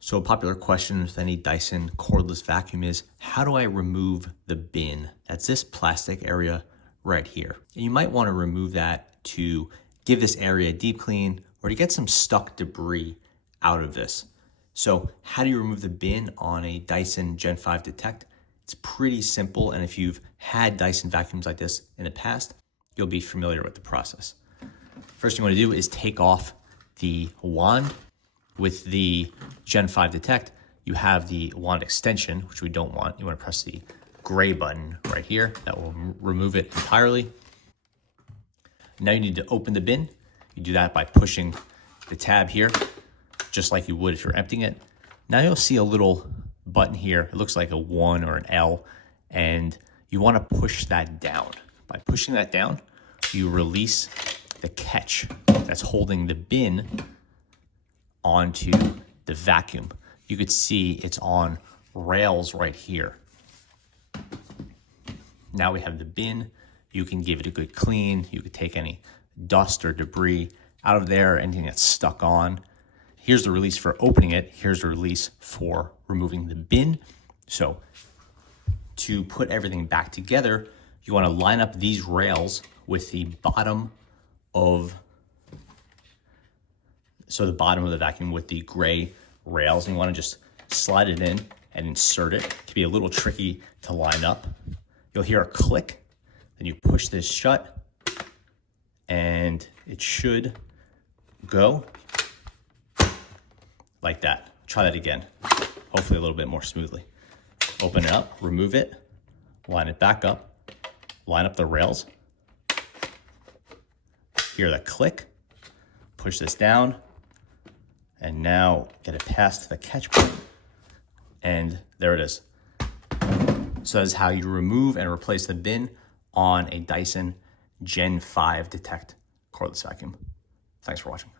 So a popular question with any Dyson cordless vacuum is, how do I remove the bin? That's this plastic area right here. And you might want to remove that to give this area a deep clean or to get some stuck debris out of this. So how do you remove the bin on a Dyson Gen 5 Detect? It's pretty simple, and if you've had Dyson vacuums like this in the past, you'll be familiar with the process. First thing you want to do is take off the wand. With the Gen 5 Detect, you have the wand extension, which we don't want. You want to press the gray button right here. That will remove it entirely. Now you need to open the bin. You do that by pushing the tab here, just like you would if you're emptying it. Now you'll see a little button here. It looks like a 1 or an L, and you want to push that down. By pushing that down, you release the catch that's holding the bin onto the vacuum. You could see it's on rails right here. Now we have the bin. You can give it a good clean. You could take any dust or debris out of there, anything that's stuck on. Here's the release for opening it. Here's the release for removing the bin. So to put everything back together, you want to line up these rails with the bottom of the bottom of the vacuum with the gray rails, and you want to just slide it in and insert it. It can be a little tricky to line up. You'll hear a click, then you push this shut, and it should go like that. Try that again, hopefully a little bit more smoothly. Open it up, remove it, line it back up, line up the rails. Hear the click, push this down, and now get it past the catch point, and there it is. So that's how you remove and replace the bin on a Dyson Gen 5 Detect cordless vacuum. Thanks for watching.